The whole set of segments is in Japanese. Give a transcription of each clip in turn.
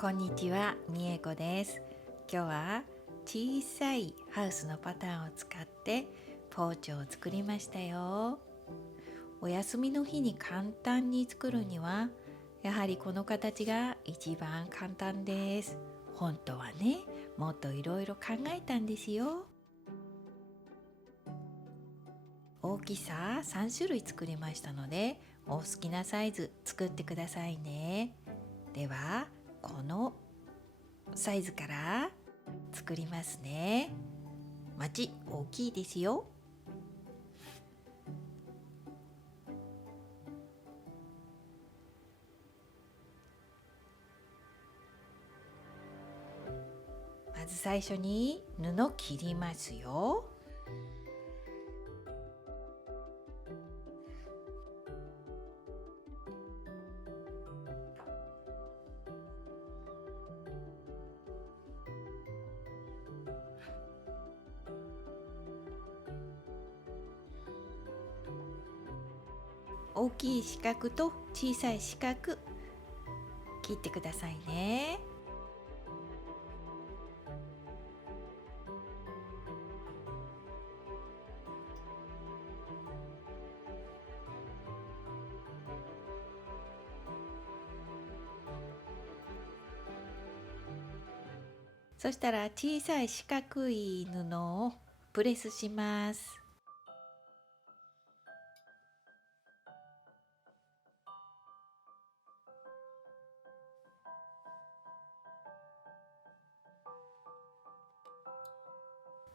こんにちは、みえこです。今日は小さいハウスのパターンを使ってポーチを作りましたよ。お休みの日に簡単に作るにはやはりこの形が一番簡単です。本当はね、もっといろいろ考えたんですよ。大きさ3種類作りましたので、お好きなサイズ作ってくださいね。ではこのサイズから作りますね。町大きいですよ。まず最初に布切りますよ。大きい四角と小さい四角切ってくださいね。そしたら小さい四角い布をプレスします。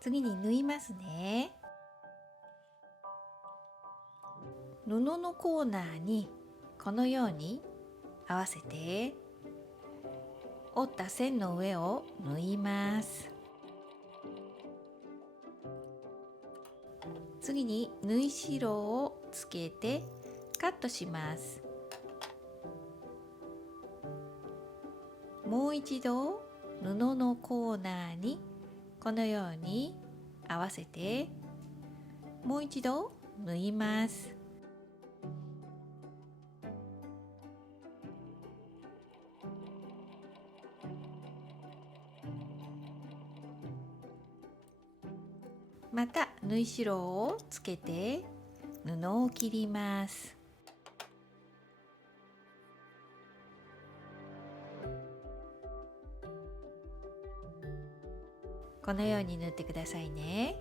次に縫いますね。布のコーナーにこのように合わせて折った線の上を縫います。次に縫い代をつけてカットします。もう一度布のコーナーにこのように合わせてもう一度縫います。また縫い代をつけて布を切ります。このように縫ってくださいね。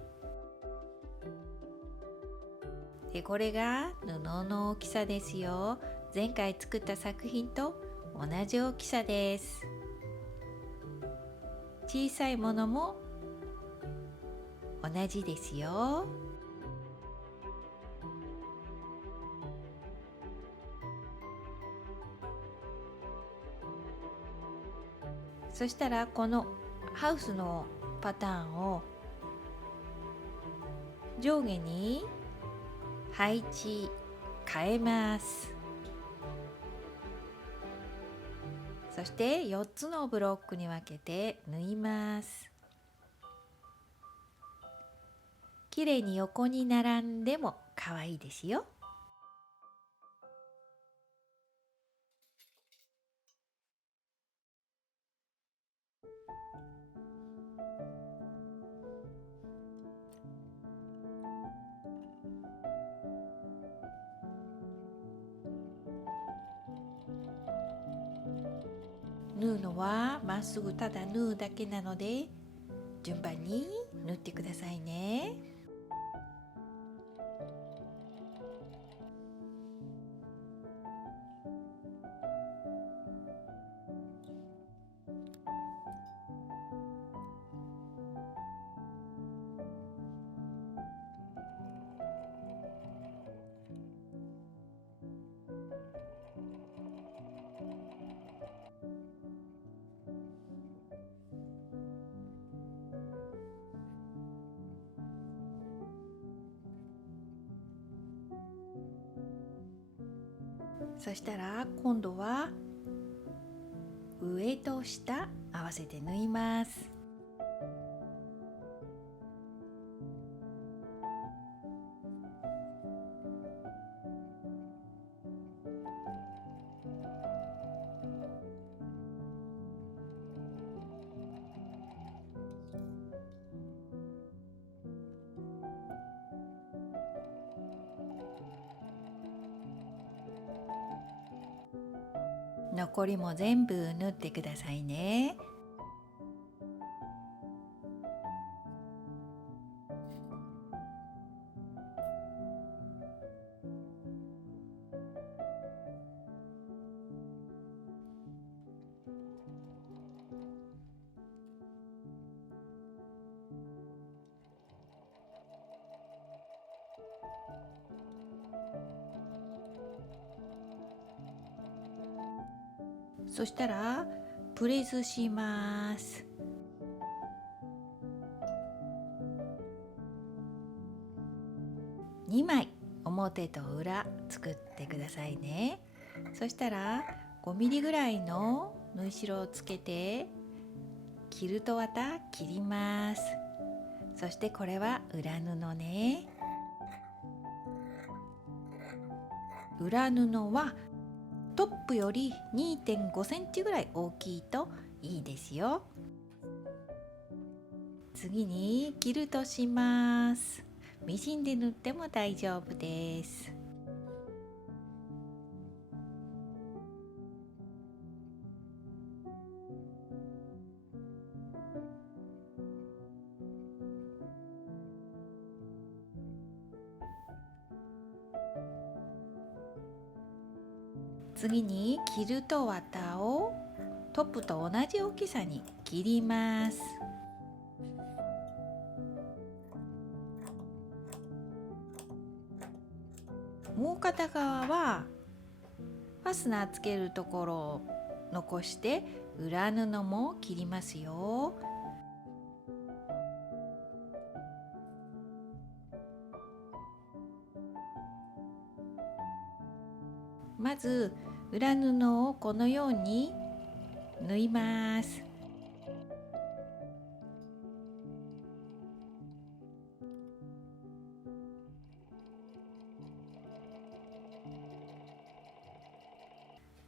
で、これが布の大きさですよ。前回作った作品と同じ大きさです。小さいものも同じですよ。そしたらこのハウスのパターンを上下に配置変えます。そして4つのブロックに分けて縫います。きれいに横に並んでも可愛いですよ。縫うのはまっすぐただ縫うだけなので順番に縫ってくださいね。そしたら今度は上と下合わせて縫います。残りも全部縫ってくださいね。そしたらプレスします。2枚表と裏作ってくださいね。そしたら5ミリぐらいの縫い代をつけてキルト綿切ります。そしてこれは裏布ね。裏布はトップより 2.5 センチぐらい大きいといいですよ。次にキルトします。ミシンで縫っても大丈夫です。次にキルト綿をトップと同じ大きさに切ります。もう片側はファスナーつけるところを残して裏布も切りますよ。まず裏布をこのように縫います。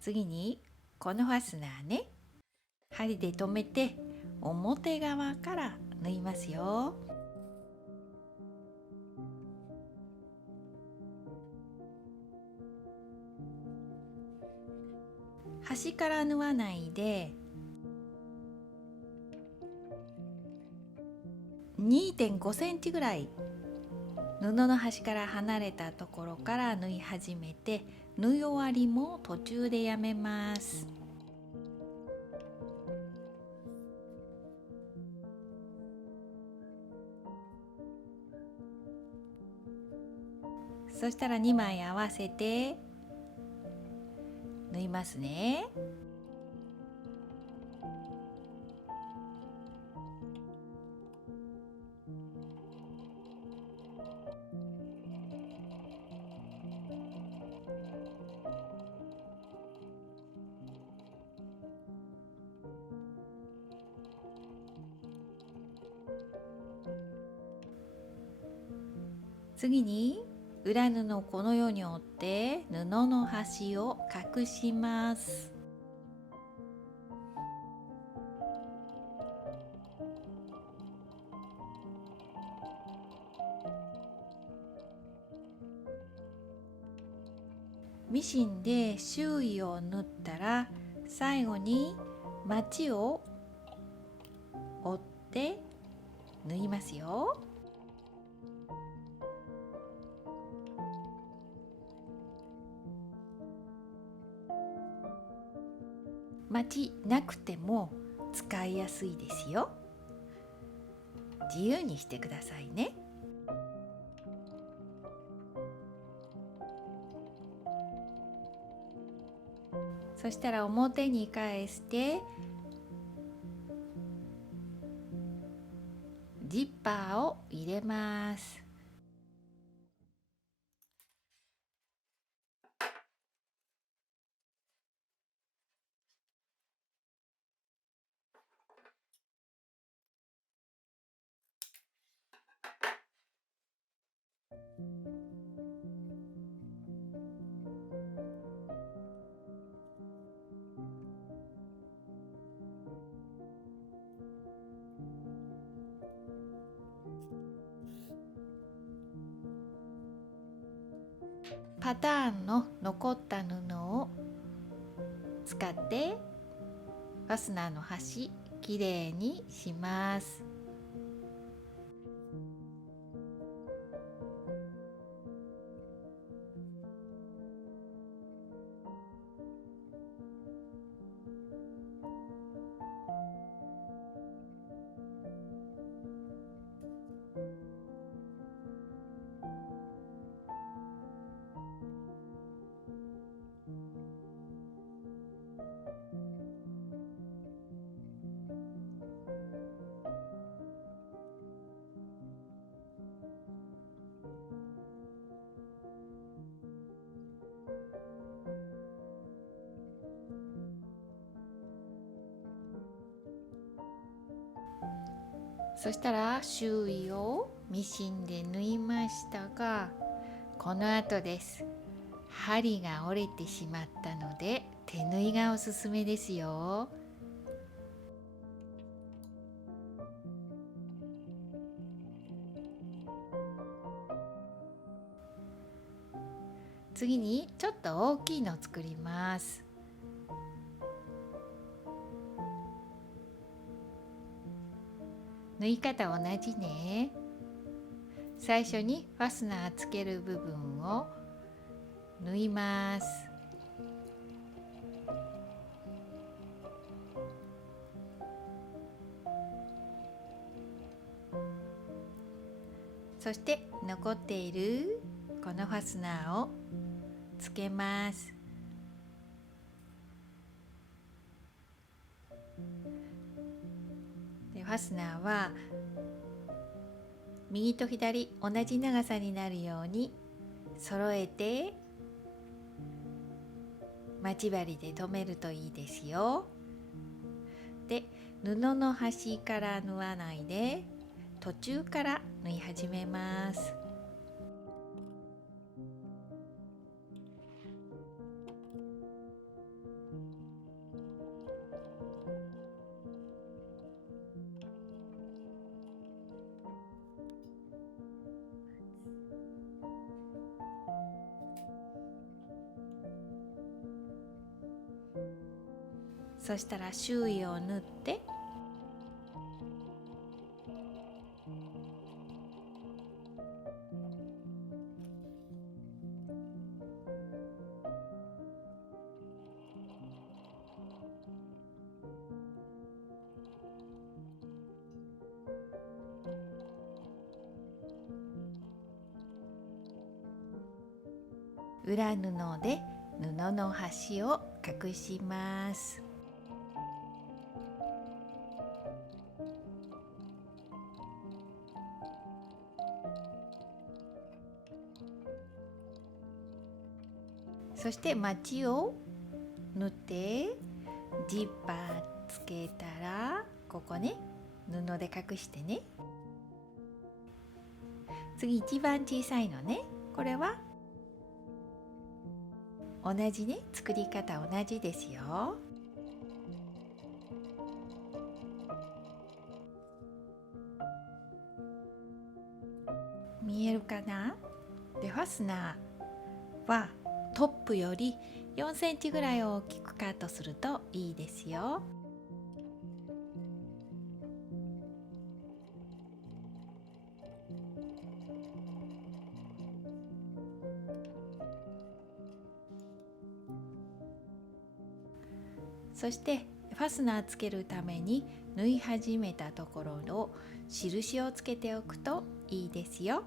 次にこのファスナーね、針で留めて表側から縫いますよ。端から縫わないで 2.5 センチぐらい布の端から離れたところから縫い始めて、縫い終わりも途中でやめます。そしたら2枚合わせて縫いますね。次に裏布をこのように折って布の端を隠します。ミシンで周囲を縫ったら最後にまちを折って縫いますよ。まちなくても使いやすいですよ。自由にしてくださいね。そしたら表に返してジッパーを入れます。パターンの残った布を使ってファスナーの端きれいにします。そしたら周囲をミシンで縫いましたが、この後です。針が折れてしまったので手縫いがおすすめですよ。次にちょっと大きいのを作ります。縫い方同じね。最初にファスナーつける部分を縫います。そして残っているこのファスナーをつけます。でファスナーは右と左同じ長さになるように揃えて待ち針で留めるといいですよ。で布の端から縫わないで途中から縫い始めます。そしたら周囲を縫って裏布で布の端を隠します。そしてまちを縫ってジッパーつけたらここね布で隠してね。次一番小さいのね、これは同じね、作り方同じですよ。見えるかな？でファスナーはトップより4センチぐらい大きくカットするといいですよ。そしてファスナーつけるために縫い始めたところを印をつけておくといいですよ。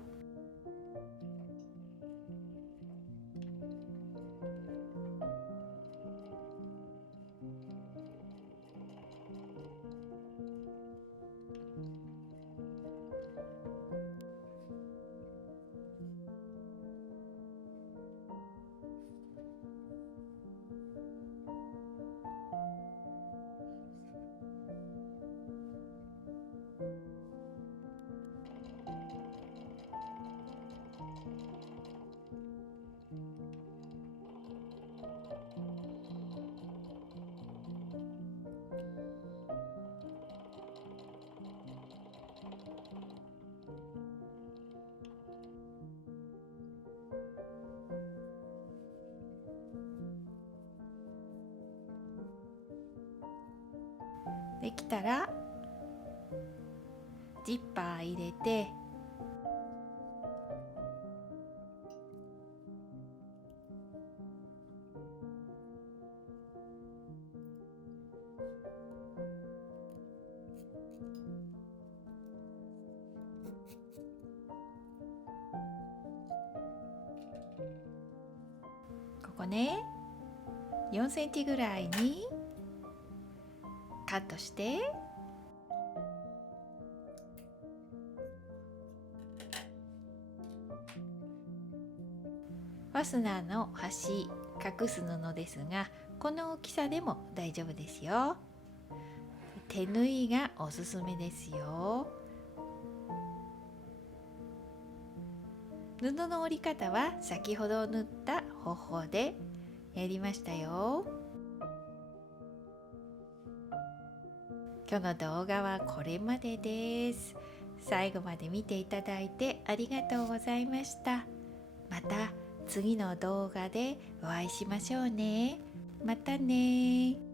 できたらジッパー入れてここね4センチぐらいにカットしてファスナーの端隠す布ですがこの大きさでも大丈夫ですよ。手縫いがおすすめですよ。布の折り方は先ほど縫った方法でやりましたよ。今日の動画はこれまでです。最後まで見ていただいてありがとうございました。また次の動画でお会いしましょうね。またね。